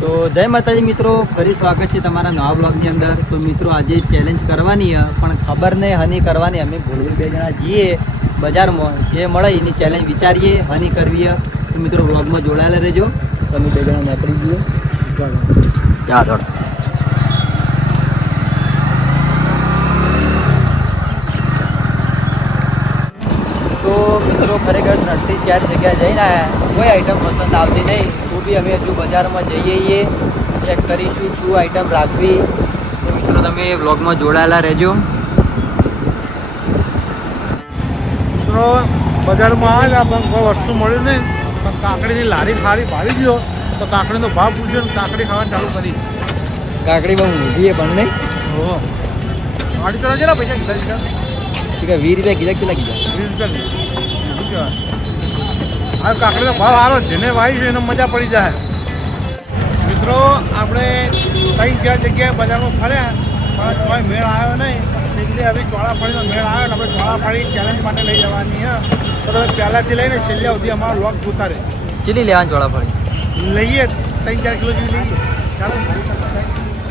તો જય માતાજી મિત્રો ફરી સ્વાગત છે તમારા નવા બ્લોગની અંદર. તો મિત્રો આજે ચેલેન્જ કરવાની પણ ખબર નહીં હની કરવાની. અમે ભૂલવી બે જણા જઈએ બજારમાં. જે મળે એની ચેલેન્જ વિચારીએ હની કરવી તો મિત્રો બ્લોગમાં જોડાયેલા રહેજો. તમે બે જણા નીકળી જઈએ ચાલો તો મિત્રો ખરેખર ત્રણથી ચાર જગ્યાએ જઈને આવ્યા કોઈ આઈટમ પસંદ આવતી નહીં. તો બી અમે હજુ બજારમાં જઈએ છીએ ચેક કરીશું શું આઈટમ રાખવી. તો મિત્રો તમે વ્લોગમાં જોડાયેલા રહેજો. મિત્રો બજારમાં આવે પણ કોઈ વસ્તુ મળ્યું નહીં. પણ કાકડીની લારી ખારી ભાવી ગયો. તો કાકડીનો ભાવ પૂછ્યો ને કાકડી ખાવાનું ચાલુ કરી. કાકડી બહુ છે પણ નહીં. ઓહો. ગાડી તો કેટલા પૈસા કીધા છે છે વીસ રૂપિયા કીધા કેટલા કીધા? વીસ રૂપિયા શું કહેવાય આ કાકડીનો ભાવ સારો જેને વાવી છે એને મજા પડી જાય. મિત્રો આપણે ત્રણ ચાર જગ્યાએ બજારમાં ફર્યા પણ કોઈ મેળ આવ્યો નહીં. એટલે હવે ચોળાફળીનો મેળ આવ્યો ને આપણે ચોળાફળી ચેલેન્જ માટે લઈ જવાની હા તો તમે પહેલાંથી લઈને છેલ્લે સુધી અમારો લોક ઉતારે ચીલી લેવાની ચોળા ફળી લઈએ ત્રણ ચાર કિલો જેવી લઈએ. ચાલો.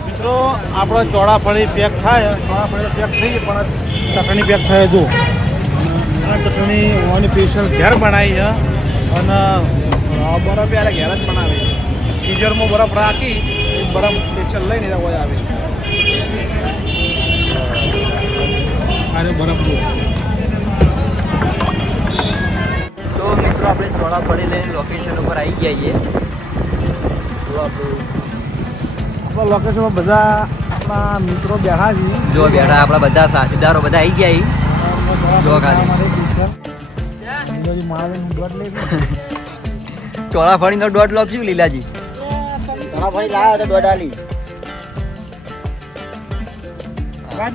મિત્રો આપણો ચોળાફળી પેક થાય. ચોળાફળી પેક થઈ પણ ચટણી પેક થાય જો આ ચટણી હોવાની સ્પેશિયલ ઘેર બનાવી છે. અને બરફ યારે ઘેર જ બનાવે ફ્રીઝરમાં બરફ રાખી એ બરફ સ્પેશિયલ લઈને હોય આવે. અરે બરફ જો. તો મિત્રો આપણે જોડા પડી લઈને લોકેશન ઉપર આવી ગયા છીએ તો આપણું લોકેશનમાં બધા આપણા મિત્રો બેઠા છે જો બેઠા આપણા બધા સાથીદારો બધા આવી ગયા છીએ જો ખાલી. ચોળા ફળીનો દોઢ લોક શું લીલાજી?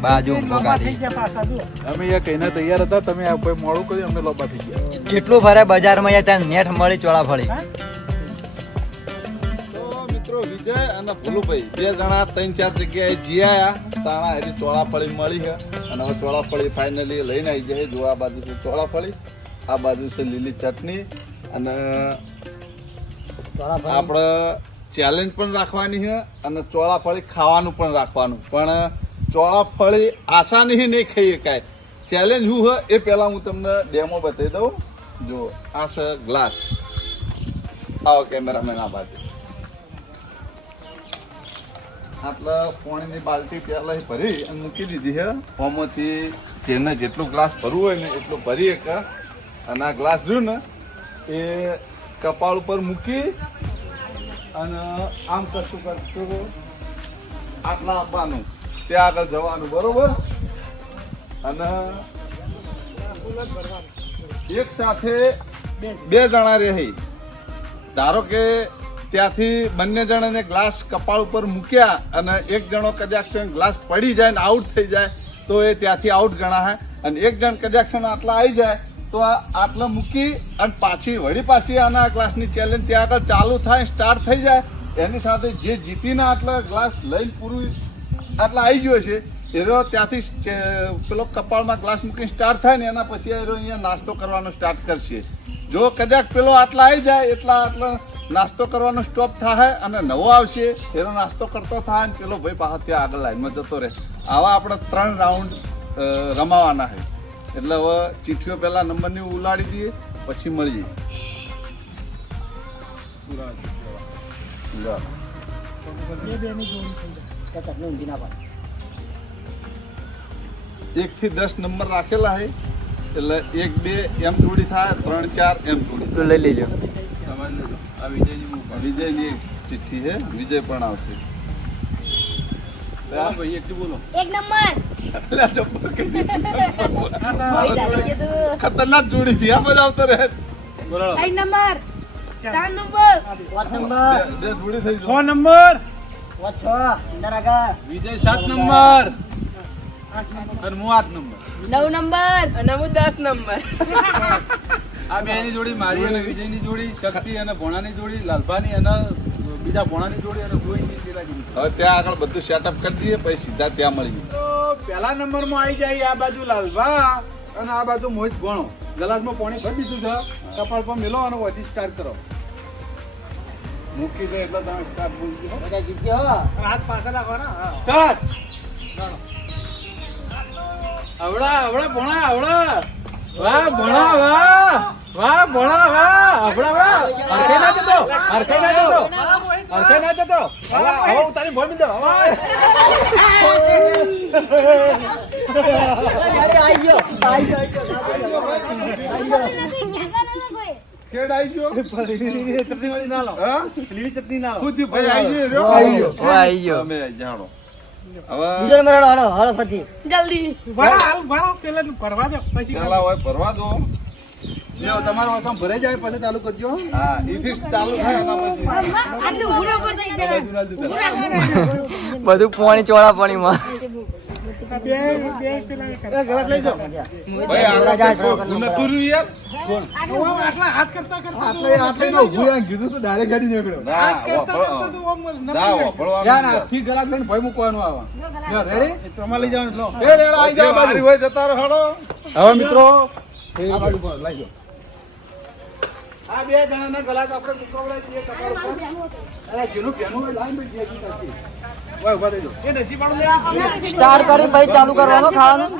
બાજુ ગાડી થઈ અમે કહીને તૈયાર હતા તમે આ કોઈ મોડું કર્યું અમે લોબા થઈ ગયા. જેટલું ફરે બજારમાં યાર ત્યાં નેટ મળી ચોળા ફળી મિત્રો વિજય અને ભોલુભાઈ બે જણા ત્રણ ચાર જગ્યાએ જીયા તાણા હજી ચોળાફળી મળી છે. અને હવે ચોળાફળી ફાઇનલી લઈને આવી જાય જો આ બાજુ છે ચોળાફળી આ બાજુ છે લીલી ચટણી અને આપણે ચેલેન્જ પણ રાખવાની છે અને ચોળાફળી ખાવાનું પણ રાખવાનું. પણ ચોળાફળી આસાની નહીં ખાઈ શકાય ચેલેન્જ શું હોય એ પહેલાં હું તમને ડેમો બતાવી દઉં. જો આ છે ગ્લાસ આવો કેમેરામેન આ બાજુ. આટલા પાણીની બાલટી પહેલા ભરી અને મૂકી દીધી છે ઓમાંથી જેને જેટલું ગ્લાસ ભરવું હોય ને એટલું ભરી એક. અને આ ગ્લાસ રહ્યું ને, એ કપાળ ઉપર મૂકી અને આમ કશું કરતું આટલા આપવાનું. ત્યાં આગળ જવાનું, બરોબર? અને એક સાથે બે જણા રહી. ધારો કે ત્યાંથી બંને જણાને ગ્લાસ કપાળ ઉપર મૂક્યા અને એક જણો કદાચ ગ્લાસ પડી જાય ને આઉટ થઈ જાય, તો એ ત્યાંથી આઉટ ગણાય અને એક જણ કદાચ આટલા આવી જાય, તો આ આટલા મૂકી અને પાછી વળી પાછી આના ગ્લાસની ચેલેન્જ ત્યાં આગળ ચાલુ થાય સ્ટાર્ટ થઈ જાય. એની સાથે જે જીતીને આટલા ગ્લાસ લઈને પૂરું આટલા આવી ગયો છે, એરો ત્યાંથી પેલો કપાળમાં ગ્લાસ મૂકીને સ્ટાર્ટ થાય ને એના પછી એરો અહીંયા નાસ્તો કરવાનો સ્ટાર્ટ કરશે. જો કદાચ પેલો આટલા આવી જાય, એટલા આટલા નાસ્તો કરવાનો સ્ટોપ થાય અને નવો આવશે એનો નાસ્તો કરતો થાય ને પેલો ભાઈ પાછો ત્યાં આગળ લાઈનમાં જતો રહે. આવા આપણે ત્રણ રાઉન્ડ રમાવાના છે એટલે હવે ચીઠીઓ પહેલાં નંબરની ઉલાડી દઈએ પછી મળીએ. એક થી દસ નંબર રાખેલા છે એટલે એક બે એમ જોડી થાય ત્રણ ચાર એમ જોડી. લઈ લેજો. આ વિજયની મુખ. વિજયની એક ચિઠ્ઠી છે વિજય પણ આવશે. ભાઈ એકટું બોલો. એક નંબર. અલ્યા ચપ્પલ કેટલી ભાઈ દાદી કીધું. ખતરનાક જોડી થી આ બધા આવતો રહે. ત્રણ નંબર. ચાર નંબર. બે- બે જોડી થઈ છ જાય નંબર. વિજય સાત નંબર. અને હું આઠ નંબર. નવ નંબર. અને હું દસ નંબર. આ બે ની જોડી મારી અને વિજયની જોડી શક્તિ અને ભોણાની જોડી લાલભાની અને બીજા ભોણાની જોડી અને ગોઈની પેલાની હવે ત્યાં આગળ બધું સેટઅપ કરી દઈએ પછી સીધા ત્યાં મળીએ તો પહેલા નંબરમાં આવી જાય આ બાજુ લાલભા અને આ બાજુ મોહિત ભોણો. ગલાસમાં પાણી ભરી દીધું છે. કપાળ પર મેલો અને વધી સ્ટાર્ટ કરો. મૂકી દે એટલે તમે સ્ટાર્ટ બોલજો બધા હાથ પાછળ રાખવાના? સ્ટાર્ટ આવડા આવડા ભણા આવડા. વાહ ભણા વાહ! વાહ ભણા વાહ આપણા વાહ. હરખે ના જતો હરખે ના જતો. હરખે ના જતો. હવે હવે ઉતારી ભોમી દો હવે. આઈ ગયો આઈ ગયો લીલી ચટણી વાળી ના લો હા લીલી ચટણી ના લો ખુદ ભાઈ આવી ગયો આઈ ગયો આઈ ગયો તમે જાણો હવે બીજો હાલો હાલો હાલો ફરતી જલ્દી. ભરા હાલ ભરા પેલા ભરવા દો પછી ભરવા દો. લ્યો તમારો કામ ભરાઈ જાય પછી ચાલુ કરજો હા. એથી ચાલુ થાય આટલું ઉભું પર થઈ જાય બધું પાણી ચોળા પાણીમાં. બે બે લઈ જાઓ ભાઈ આગળ કોઈ નતું રહ્યું યાર? આટલા હાથ કરતા કરતા આટલે આટલે ના ઊભું રહ્યા કીધું તો ડાયરેક્ટ ગાડી નીકળ્યો. ના કરતા વફળ- કરતા તો આમ નતું ના જાય. વફળવાનું યાર છે. આથી ગલાસ લઈને ભય મૂકવાનું આવે. લ્યો રેડી એ તમારે લઈ જવાનું લો. એ રેડો આવી જે જાઓ બાજુ. મારી હોય જતા રહો હેડો. હવે મિત્રો આ બે બે જણાના ગલાસ આપણે ચૂકવડાવી દઈએ અરે જેનું પેનું હોય લાઈન પર ઓય ઊભા થઈ જાઓ. એ નસીબાળું લે સ્ટાર્ટ કરી પછી ચાલુ કરવાનો ખાવાનું.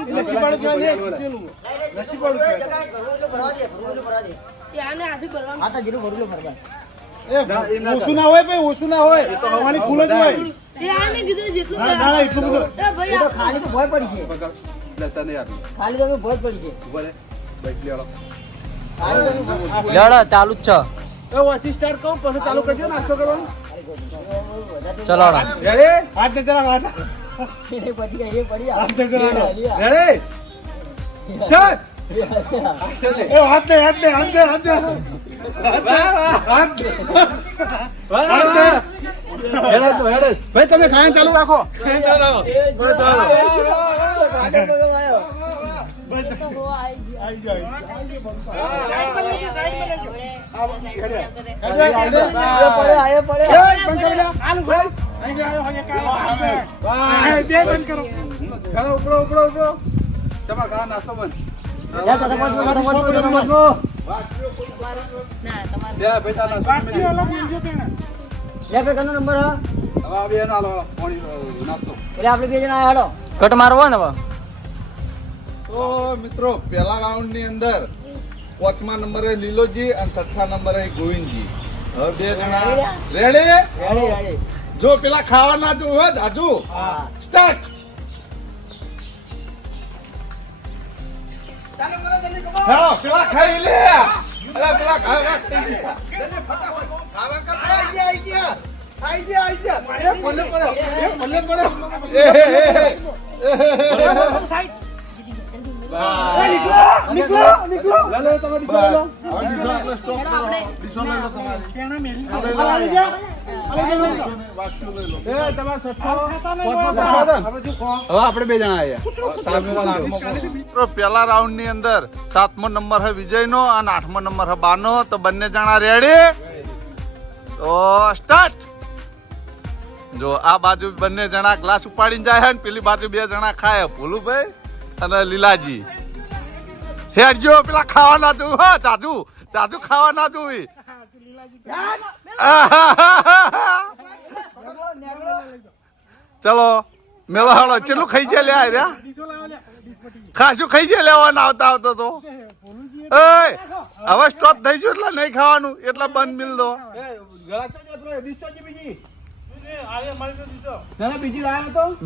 ને આને હાથી ભરવાનું. એ ઓછું ના હોય ભાઈ ઓછું ના હોય. પાણી ફૂલ જ હોય. એ આને કીધું જેટલું ના ના એટલું બધું. એ ભાઈ આ- ખાલી તો ભય પડી છે. ખાલી તો ભય પડી છે. લડો ચાલુ જ એ વાંચી સ્ટાર્ટ કહું પછી ચાલુ કરજો નાસ્તો કરવાનો. છે ચલો રેડી હાથ ને જરા હાથ. હાથ ને ચલા રેડી સ્ટાર્ટ એ હાથ ને હાથ ને હાથ ને હાથ ને વાહ વાહ. હાથ ને. વાહ વાહ. હેડે તો હેડે. ભાઈ તમે ખાયા ચાલુ રાખો. આઈ જાય એ, બે બંધ કરો ખાઓ ઉપડો ઉપડો ઉપડો નાસ્તો બંધ ના તમારે બે ભાઈ તાર નાસ્તો બાકી તમે અલગ બોલજો તેને. નંબર હવે બે નો હાલો. હાલો પાણી અ, નાસ્તો એટલે આપણે બે જણા હાડો કટ મારવો ને હવે? તો મિત્રો પહેલા રાઉન્ડની અંદર પાંચમા નંબરે લીલોજી અને છઠ્ઠા નંબરે ગોવિંદજી. હવે બે જણા રેડી જો પેલા ખાવાના જો હોય દાજુ સ્ટાર્ટ હા પેલા ખાઈ લે. અલા પેલા ખાવા ખાઈ ખાવા કરતા આઈ ગયા, આઈ ગયા. આઈ ગયા, આઈ ગયા. એ ભલે પડે, એ પડે. એ, એ, એ, એ. નીકળો નીકળો લે તમે લો. હવે stop કરો. ડીસો લઈ લો તમારી. પેણા મેલી આ લઈ લો, આ લઈ જાઓ. આ લઈ જાઓ, લઈ જાઓ. વાટકું લઈ લો. એ તમારો છઠ્ઠો ખાતા નહીં, પાંચમો બોલતા. સાધન. હવે આપણે બે જણા પહેલા રાઉન્ડની અંદર સાતમો નંબર હે વિજયનો અને આઠમો નંબર હે બાનો તો બંને જણા રેડી તો સ્ટાર્ટ જો આ બાજુ બંને જણા ગ્લાસ ઉપાડીને જાય ને પેલી બાજુ બે જણા ખાય ભોલુભાઈ અને લીલાજી. હેડજો પેલા ખાવા ના જોવું હા જાજુ જાજુ ખાવા ના જોવી ચલો મેલો હાલો. ચેટલું ખાઈ જાય લે આવ્યા. ખાસું ખાઈ જાય લેવાના આવતા આવતો તો. હવે સ્ટોપ થઈ ગયો એટલે નહીં ખાવાનું. એટલે બંધ મિલ દો.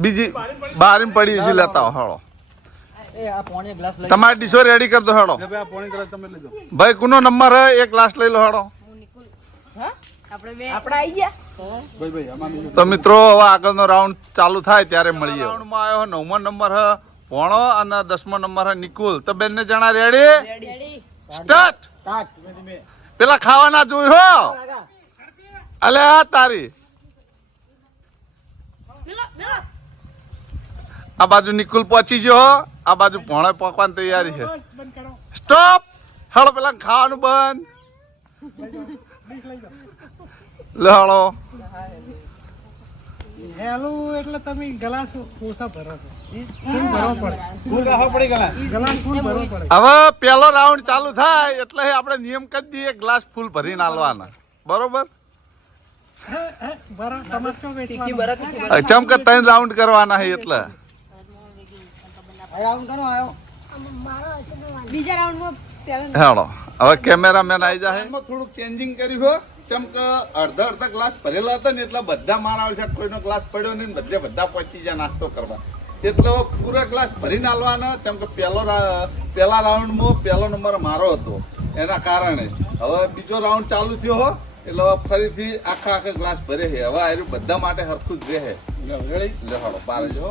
બીજી તો? તો બારીમ પડી છે લેતા હો તમારે ડીશો રેડી કરી દો હાલો. ભાઈ આ પાણી ગ્લાસ તમે લેજો ભાઈ કોનો નંબર હે? એક ગ્લાસ લઈ લો હાલો. આપણે બે આપણે આવી ગયા? ભાઈ ભાઈ આમાં બીજું તો મિત્રો હવે આગળનો રાઉન્ડ ચાલુ થાય ત્યારે મળીએ રાઉન્ડમાં આવ્યો નવમો નંબર હે પોણો અને દસમો નંબર હે નિકુલ. તો બંને જણા રેડી રેડી સ્ટાર્ટ સ્ટાર્ટ પેલા ખાવાના જોયું હો. અલે આ તારી. મેલો મેલો. આ બાજુ નિકુલ પહોંચી ગયો હો. આ બાજુ ભોણે પકવાની તૈયારી છે. સ્ટોપ હળ પેલા ખાવાનું બંધ. લે હળો હેલું એટલે તમે ગ્લાસ ઓછા ભરો ભરવો પડે? ફૂલ રાખવા પડી ગલા? ગ્લાસ ફૂલ ભરવો પડે? હવે પહેલો રાઉન્ડ ચાલુ થાય એટલે આપણે નિયમ કરી દઈએ ગ્લાસ ફૂલ ભરીને આલવાના. બરોબર? ચમક ત્રણ રાઉન્ડ કરવાના છે એટલે. રાઉન્ડ કરો આવ્યો બીજા રાઉન્ડમાં હેડો હવે કેમેરામેન આવી જાય થોડુંક ચેન્જિંગ કર્યું હો. કેમ કે અડધા અડધા ગ્લાસ ભરેલા હતા ને એટલા બધા મારા આવશે કોઈનો ગ્લાસ પડ્યો નહીં બધે બધા પહોંચી જાય નાસ્તો કરવા. એટલે હવે ગ્લાસ ભરીને આલવાના. કેમ કે પહેલો પહેલા રાઉન્ડમાં પહેલો નંબર મારો હતો. એના કારણે. હવે બીજો રાઉન્ડ ચાલુ થયો હો. એટલે ફરીથી આખા આખા ગ્લાસ ભરે છે. હવે આ બધા માટે હરખું જ રહે. લે હાલો બાર જો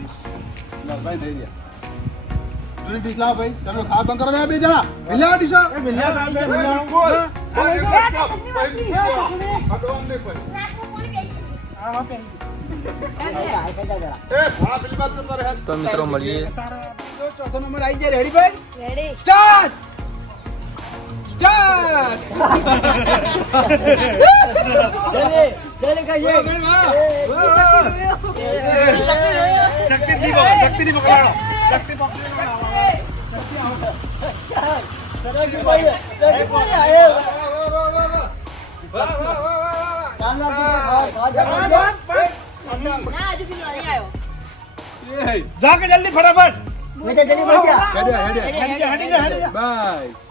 તો મિત્રો મળીએ. ચોથો નંબર આવી જાય રેડી ભાઈ? રેડી સ્ટાર્ટ સ્ટાર્ટ ના હજુ પેલો નહીં આવ્યો જા કે જલ્દી ફટાફટ જલ્દી હેડ્યા બાય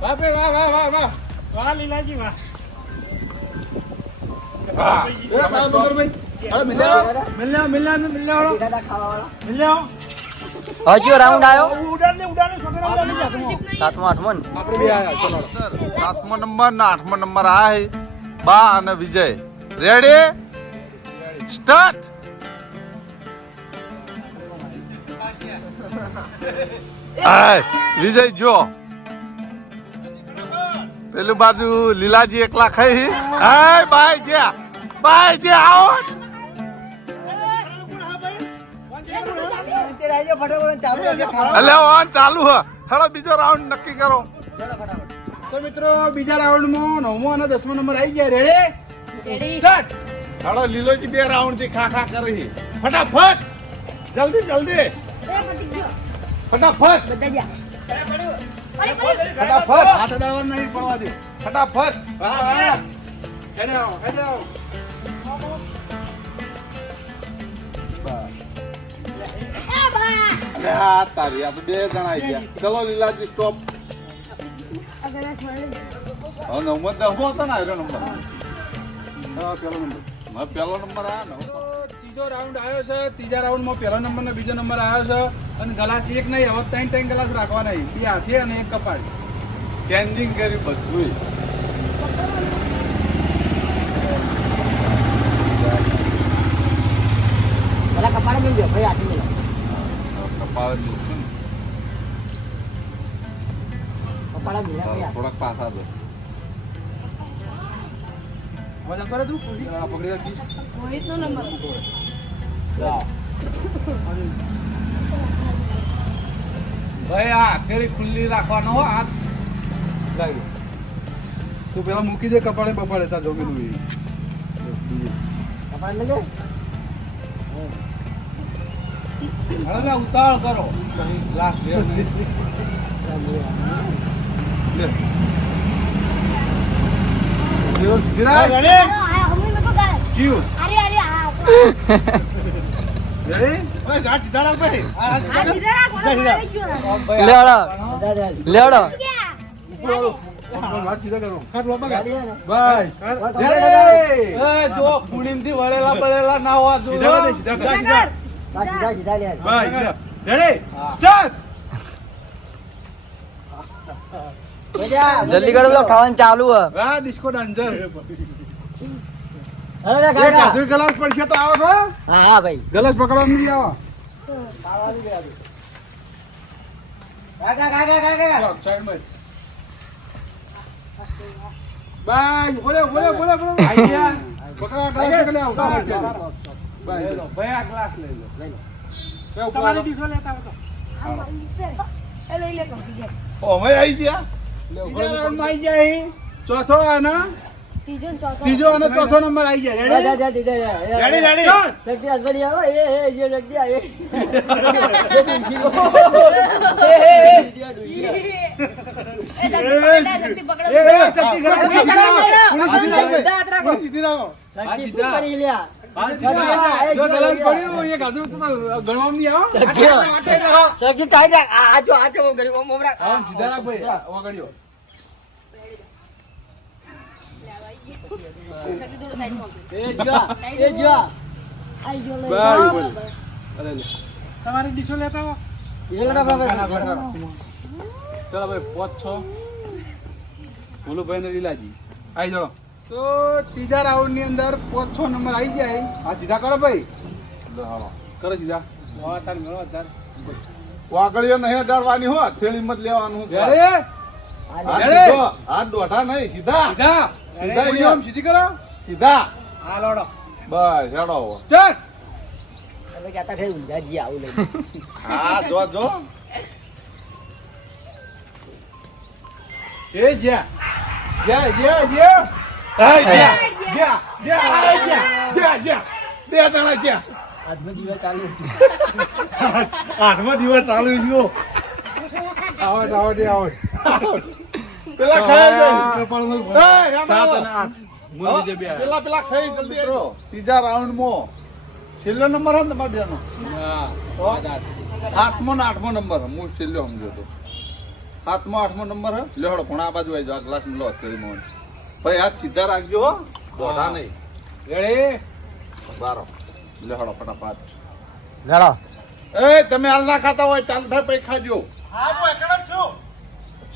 વાહ ભાઈ વાહ વાહ. વાહ વાહ. મિલ્યા મિલ્યા મિલ્યા મિલ્યા મિલ્યા હજુ રાઉન્ડ આવ્યો? સાતમો આઠમો બે સાતમો નંબર ને આઠમો નંબર આ છે બા અને વિજય. રેડી સ્ટાર્ટ વિજય જો. પેલું બાજુ લીલાજી એકલા ખાઈ. હાય બાય ગયા બાય જે આવો. એટલે ઓન ચાલુ હ. હેડો બીજો રાઉન્ડ નક્કી કરો. તો મિત્રો બીજા રાઉન્ડમાં નવમો અને દસમો નંબર આવી ગયા. રેડી રેડી સ્ટાર્ટ હેડો લીલોજી બે રાઉન્ડથી ખા ખા કરી. ફટાફટ. જલ્દી જલ્દી. ફટાફટ. બધા જા ફટાફટ. હાથ અડાડવા નહીં પડવા દે. ફટાફટ. હા હા. હેડે આવો હેડે આવો. તારી આપણે બે જણા આવી ગયા. ચલો લીલાજી સ્ટોપ હવે નવમો દસમો હતો ને આવ્યો નંબર? હા પેલો નંબર. હવે પેલો નંબર આ નવ ત્રીજો રાઉન્ડ આવ્યો છે. ત્રીજા રાઉન્ડમાં પહેલો નંબર ને બીજો નંબર આવ્યો છે. અને ગ્લાસ એક નહીં હવે ત્રણ ત્રણ ગ્લાસ રાખવા નહીં બે હાથે અને એક કપાળી. ચેન્જિંગ કર્યું બધું પેલા કપાળે ભાઈ કપાળ ને. થોડાક પાછા દો. મજા કરે તું પકડી રાખી રોહિતનો નંબર. ભાઈ આ આખેરી ખુલ્લી રાખવાનો હો હાથ તું પેલા મૂકી દે કપાળે બપાડે તાર જમીન કપાળે મિલજો ઉતાળ ને કરો. લાસ્ટ લે. લે ગિરાય ક્યુ અરે અરે હા રેડી ઓય જા સીધા રાખ ભાઈ આ આ સીધા રાખ મને આવી ગયો લેવડો લેવડો વાત સીધા કરો ગાડી હે ને? ભાઈ રેડી? એ જો ખૂણીમથી વળેલા ના હોવા જો સીધા કર સીધા કર. હા, સીધા સીધા લે. ભાઈ રેડી? સ્ટાર્ટ! જલ્દી કરો પેલો ખાવાનું ચાલુ ડિસ્કો ડાન્સર. અરે કાકા. ગ્લાસ પડશે તો આવો છો? હા હા ભાઈ. ગ્લાસ પકડવા નહીં આવો. કાકા કાકા કાકા. સાઈડમાં. બાય બોલે બોલે બોલે બોલે. આઈ પકડા ગ્લાસ પકડી આવો. બાય ભાઈ ગ્લાસ લઈ લો. લઈ લો. તમારી ડીશો લેતા આવો એ લઈ લે કમ ગયા અમે આવી ગયા. બીજા રાઉન્ડમાં આઈ ગયા. ચોથો અને ત્રીજો ને ચોથો ત્રીજો અને ચોથો નંબર આવી જાય રેડી. રેડી રેડી શક્તિ હસબડી આવો એ એ જે શક્તિ આવે ગણવા જલ્દી પકડો એ એ ચપટી ઘરે એ સીધી જલ્દી રાખો. પકડો. પૂરી સીધી રાખો. શક્તિ શું કરી લ્યા હા, સીધી રાખો. જો ગ્લાસ પડ્યું, એ કાધું તો ગણવામાં નહીં આવો. શક્તિ ટાઈટ રાખ આ આ જો આ જો ગરીબ ઓમ ઓમ રાખ હા, સીધા રાખ ભાઈ. વગાડ્યો. જલ્દી થોડું સાઈડમાં મૂકો. એ જ્યા એ જ્યા આઈ ગયો લઈ. બાય, બોલ. અરે લે. એ લગા બાબા ચાલો ભાઈ પોચ છો ભોલુભાઈ ને લીલાજી આવી જાઓ તો ત્રીજા રાઉન્ડની અંદર પોચ છ નંબર આવી જાય હા સીધા કરો ભાઈ. કરો સીધા વાગળીઓ નહીં અડાડવાની હો થેલી મત લેવાનું? હાથ દોઢા નહીં સીધા સીધા સીધા આમ સીધી કરો. સીધા. બસ હેડો. સ્ટાર્ટ હવે કહેતા થઈ ઊંઝા જી આવું લઈ હા જો જો. એ જ્યાં. જ્યાં જ્યા જ્યા. હા જ્યાં, જ્યાં, જ્યાં, જ્યાં, જ્યાં, જ્યાં. બે જ્યાં. દિવસ ચાલુ. આઠમો દિવસ ચાલુ આવો આવડ આવડ આવડ પેલા ખાઈ જાય. સાત અને આઠ. પેલા પેલા ખાઈ જલ્દી. કરો ત્રીજા રાઉન્ડમાં છેલ્લો નંબર હે ને તમારા બેનો? આઠમો ને આઠમો નંબર હું. છેલ્લો સમજો તો. આઠમો આઠમો નંબર હે. લેવડો પણ આ બાજુ આવી જાવ આ ગ્લાસ લો કરી મોન ભાઈ હાથ સીધા રાખજો હો. દોઢા નહીં. રેડી બારો લેહડો ફટાફટ. ગળો એ તમે હાલ ના ખાતા હોય ચાલ થાય પૈ ખાજો હા હું એકડમ છું.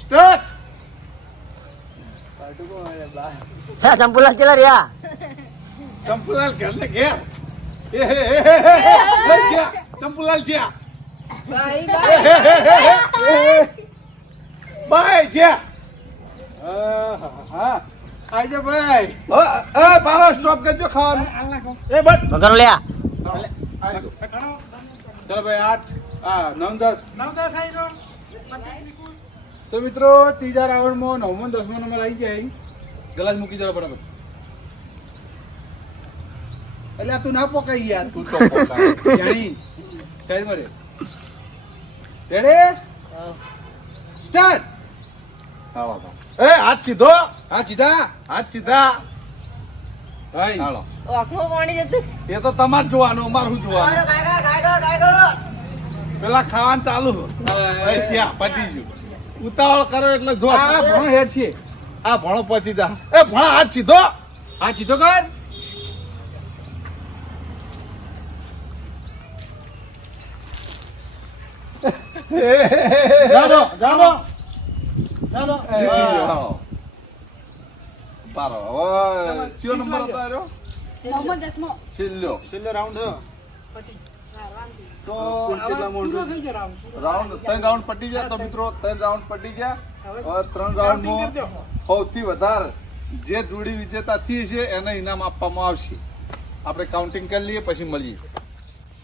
સ્ટાર્ટ! સા સંપુલા ચલા રહ્યા ચંપુલાલ ઘર ને ઘેર એ હે હે હે ચંપુલાલ જ્યાં બાય બાય. બાય જ્યાં હા જાઓ ભાઈ અ, બારો સ્ટોપ કરજો ખાવાનું એ બટ વગર આજો. ચાલો ભાઈ આઠ હા નવ દસ નવ દસ આવી તો મિત્રો ત્રીજા રાઉન્ડમાં નવમો દસમો નંબર આવી જાય ગલાસ મૂકી દેવા બરાબર એટલે આ તું ના પોકાઈ યાર. તું તો પોકાઈ જાણી સાઈડમાં રેડી? સ્ટાર્ટ! એ હાથ સીધો. હાથ સીધા? હાથ સીધા. હાલો. આંખમાં પાણી જતું એ તો તમાર જોવાનું અમારે શું જોવાનું? પેલા ખાવાનું ચાલુ ત્યાં પટી ગયું. ઉતાવળ કરો એટલે જો આ ભણો હે છે. આ ભણો પચી જા. એ ભણો હાથ સીધો. હાથ સીધો કર. જાનો જાદો જાદો બારો હવે કયો નંબર હતો આર્યો? નવમો દસમો. છેલ્લો. છેલ્લો રાઉન્ડ તો કેટલા રાઉન્ડ ત્રણ રાઉન્ડ પટી ગયા તો મિત્રો ત્રણ રાઉન્ડ પટી ગયા. હવે ત્રણ રાઉન્ડમાં સૌથી વધારે જે જોડી વિજેતા થઈ છે એને ઇનામ આપવામાં આવશે. આપણે કાઉન્ટિંગ કરી લઈએ પછી મળીએ.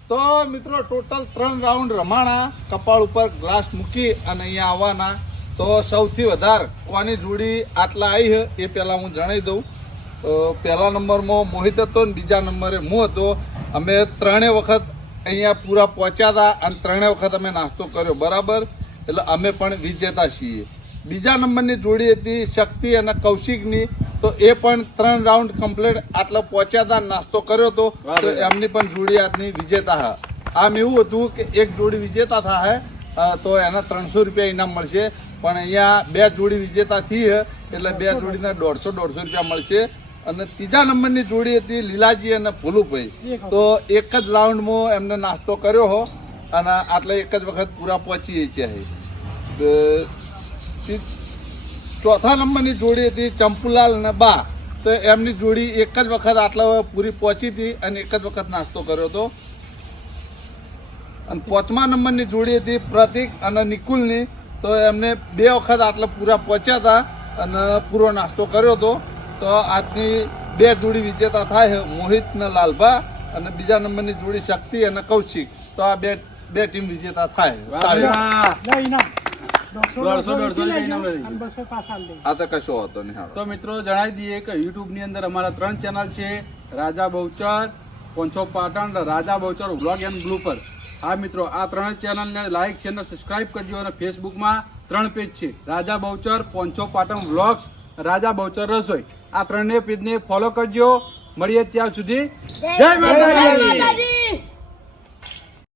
તો મિત્રો ટોટલ ત્રણ રાઉન્ડ રમાણા કપાળ ઉપર ગ્લાસ મૂકી અને અહીંયા આવવાના. તો સૌથી વધારે કોની જોડી આટલા આવી છે એ પહેલાં હું જણાવી દઉં. તો પહેલા નંબરમાં મોહિત હતો ને બીજા નંબરે હું હતો. અમે ત્રણેય વખત અહીંયા પૂરા પહોંચ્યા હતા અને ત્રણે વખત અમે નાસ્તો કર્યો બરાબર? એટલે અમે પણ વિજેતા છીએ. બીજા નંબરની જોડી હતી શક્તિ અને કૌશિકની તો એ પણ ત્રણ રાઉન્ડ કમ્પ્લીટ આટલા પહોંચ્યા હતા નાસ્તો કર્યો હતો તો એમની પણ જોડી આજની વિજેતા હા. આમ એવું હતું કે એક જોડી વિજેતા થાય હે તો એના ત્રણસો રૂપિયા ઇનામ મળશે. પણ અહીંયા બે જોડી વિજેતા થઈ એટલે બે જોડીના દોઢસો દોઢસો રૂપિયા મળશે. અને ત્રીજા નંબરની જોડી હતી લીલાજી અને ભોલુભાઈ તો એક જ રાઉન્ડમાં એમને નાસ્તો કર્યો હો અને આટલે એક જ વખત પૂરા પહોંચી છે ચોથા નંબરની જોડી હતી ચંપુલાલ અને બા. તો એમની જોડી એક જ વખત આટલા પૂરી પહોંચી હતી અને એક જ વખત નાસ્તો કર્યો હતો. અને પાંચમા નંબરની જોડી હતી પ્રતિક અને નિકુલની. તો એમને બે વખત આટલા પૂરા પહોંચ્યા હતા અને પૂરો નાસ્તો કર્યો હતો. તો આજની બે જોડી વિજેતા થાય છે, મોહિત ને લાલભા અને બીજા નંબરની જોડી શક્તિ અને કૌશિક. તો આ બે બે ટીમ વિજેતા થાય. આ તો કશો હતો નહીં તો મિત્રો જણાવી દઈએ કે યુટ્યુબની અંદર અમારા ત્રણ ચેનલ છે Raja Bahuchar પોંછો Patan Raja Bahuchar vlog and blooper હા મિત્રો આ ત્રણ ચેનલને લાઈક ચેનલ સબસ્ક્રાઇબ કરજો અને ફેસબુકમાં ત્રણ પેજ છે રાજા બહુચર પોંછો પાટણ વ્લોગ્સ રાજા બહુચર રસોઈ. આ ત્રણેય પેજને ફોલો કરજો. મળીએ ત્યાં સુધી. જય માતાજી.